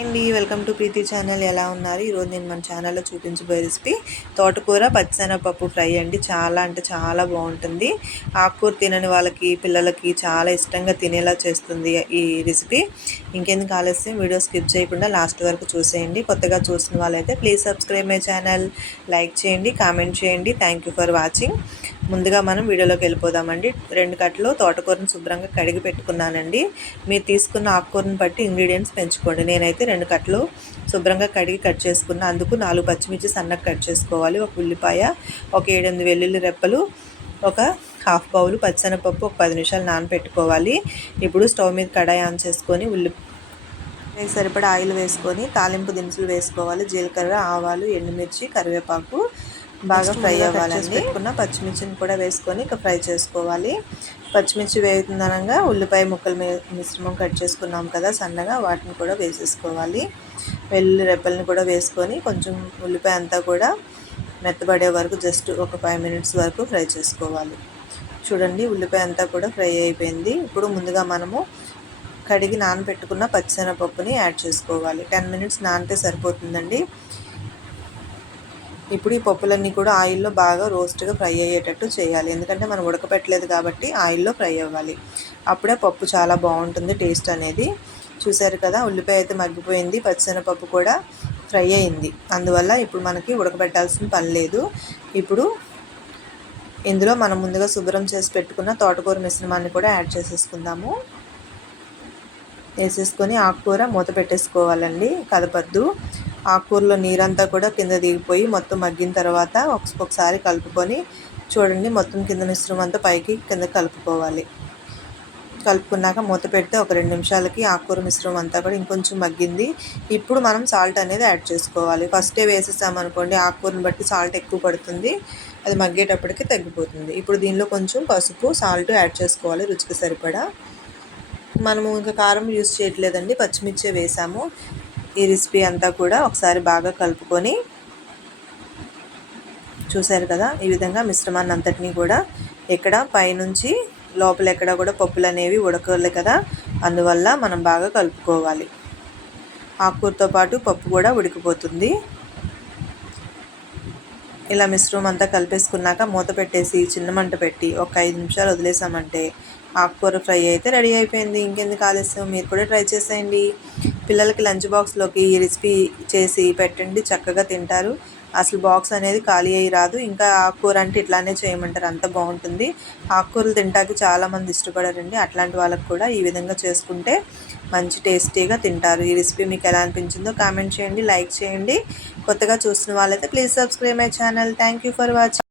Hi అండి. Welcome to Preethi channel. ఎలా ఉన్నారు? ఈరోజు నేను మన ఛానల్లో చూపించబోయే రెసిపీ తోటకూర పచ్చిశనగపప్పు ఫ్రై అండి. చాలా అంటే చాలా బాగుంటుంది. ఆకుకూర తినని వాళ్ళకి పిల్లలకి చాలా ఇష్టంగా తినేలా చేస్తుంది ఈ రెసిపీ. ఇంకెందుకు ఆలస్యం? వీడియో స్కిప్ చేయకుండా లాస్ట్ వరకు చూసేయండి. కొత్తగా చూసిన వాళ్ళైతే please subscribe my channel. Like చేయండి కామెంట్ చేయండి. Thank for watching. ముందుగా మనం వీడియోలోకి వెళ్ళిపోదామండి. రెండు కట్టలు తోటకూరను శుభ్రంగా కడిగి పెట్టుకున్నానండి. మీరు తీసుకున్న ఆకుకూరను బట్టి ఇంగ్రీడియంట్స్ పెంచుకోండి. నేనైతే రెండు కట్టలు శుభ్రంగా కడిగి కట్ చేసుకున్న అందుకు నాలుగు పచ్చిమిర్చి సన్నగా కట్ చేసుకోవాలి. ఒక ఉల్లిపాయ ఒక ఏడెనిమిది వెల్లుల్లి రెప్పలు ఒక హాఫ్ బౌలు పచ్చనపప్పు ఒక పది నిమిషాలు నానబెట్టుకోవాలి ఇప్పుడు స్టవ్ మీద కడాయి ఆన్ చేసుకొని ఉల్లి సరిపడా ఆయిల్ వేసుకొని తాలింపు దినుసులు వేసుకోవాలి. జీలకర్ర ఆవాలు ఎండుమిర్చి కరివేపాకు బాగా ఫ్రై అవ్వాలని పెట్టుకున్న పచ్చిమిర్చిని కూడా వేసుకొని ఇక ఫ్రై చేసుకోవాలి. పచ్చిమిర్చి వేయకుందనంగా ఉల్లిపాయ ముక్కలు మిశ్రమం కట్ చేసుకున్నాం కదా సన్నగా వాటిని కూడా వేసేసుకోవాలి. వెల్లుల్లి రెప్పల్ని కూడా వేసుకొని కొంచెం ఉల్లిపాయ అంతా కూడా మెత్తబడే వరకు జస్ట్ ఒక ఫైవ్ మినిట్స్ వరకు ఫ్రై చేసుకోవాలి. చూడండి ఉల్లిపాయ అంతా కూడా ఫ్రై అయిపోయింది. ఇప్పుడు ముందుగా మనము కడిగి నానబెట్టుకున్న పచ్చిశనగపప్పుని యాడ్ చేసుకోవాలి. టెన్ మినిట్స్ నానితే సరిపోతుందండి. ఇప్పుడు ఈ పప్పులన్నీ కూడా ఆయిల్లో బాగా రోస్ట్గా ఫ్రై అయ్యేటట్టు చేయాలి. ఎందుకంటే మనం ఉడకపెట్టలేదు కాబట్టి ఆయిల్లో ఫ్రై అవ్వాలి. అప్పుడే పప్పు చాలా బాగుంటుంది టేస్ట్ అనేది. చూసారు కదా ఉల్లిపాయ అయితే మగ్గిపోయింది పచ్చిశనగపప్పు కూడా ఫ్రై అయింది. అందువల్ల ఇప్పుడు మనకి ఉడకబెట్టాల్సిన పని లేదు. ఇప్పుడు ఇందులో మనం ముందుగా శుభ్రం చేసి పెట్టుకున్న తోటకూర మిశ్రమాన్ని కూడా యాడ్ చేసేసుకుందాము. వేసేసుకొని ఆకుకూర మూత పెట్టేసుకోవాలండి కదపద్దు. ఆకుకూరలో నీరంతా కూడా కింద దిగిపోయి మొత్తం మగ్గిన తర్వాత ఒకసారి కలుపుకొని చూడండి మొత్తం కింద మిశ్రమం అంతా పైకి కింద కలుపుకోవాలి. కలుపుకున్నాక మూత పెడితే ఒక రెండు నిమిషాలకి ఆకుకూర మిశ్రమం అంతా కూడా ఇంకొంచెం మగ్గింది. ఇప్పుడు మనం సాల్ట్ అనేది యాడ్ చేసుకోవాలి. ఫస్టే వేసేసామనుకోండి ఆకుకూరని బట్టి సాల్ట్ ఎక్కువ పడుతుంది. అది మగ్గేటప్పటికి తగ్గిపోతుంది. ఇప్పుడు దీనిలో కొంచెం పసుపు సాల్ట్ యాడ్ చేసుకోవాలి రుచికి సరిపడా. మనము ఇంకా కారం యూస్ చేయట్లేదండి పచ్చిమిర్చి వేసాము. ఈ రెసిపీ అంతా కూడా ఒకసారి బాగా కలుపుకొని చూశారు కదా ఈ విధంగా మిశ్రమాన్ని అంతటినీ కూడా ఇక్కడ పైనుంచి లోపల ఎక్కడ కూడా పప్పులు అనేవి ఉడకలే కదా అందువల్ల మనం బాగా కలుపుకోవాలి. ఆకుకూరతో పాటు పప్పు కూడా ఉడికిపోతుంది. ఇలా మిశ్రమం అంతా కలిపేసుకున్నాక మూత పెట్టేసి చిన్న మంట పెట్టి ఒక ఐదు నిమిషాలు వదిలేసామంటే ఆకుకూర ఫ్రై అయితే రెడీ అయిపోయింది. ఇంకెందుకు ఆలస్యం? మీరు కూడా ట్రై చేసేయండి. పిల్లలకి లంచ్ బాక్స్లోకి ఈ రెసిపీ చేసి పెట్టండి చక్కగా తింటారు. అసలు బాక్స్ అనేది ఖాళీ అయ్యి రాదు. ఇంకా ఆకుకూర అంటే ఇట్లానే చేయమంటారు. అంత బాగుంటుంది. ఆకుకూరలు తింటాకి చాలామంది ఇష్టపడారండి. అట్లాంటి వాళ్ళకి కూడా ఈ విధంగా చేసుకుంటే మంచి టేస్టీగా తింటారు. ఈ రెసిపీ మీకు ఎలా అనిపించిందో కామెంట్ చేయండి లైక్ చేయండి. కొత్తగా చూస్తున్న వాళ్ళైతే please subscribe my channel. Thank for watching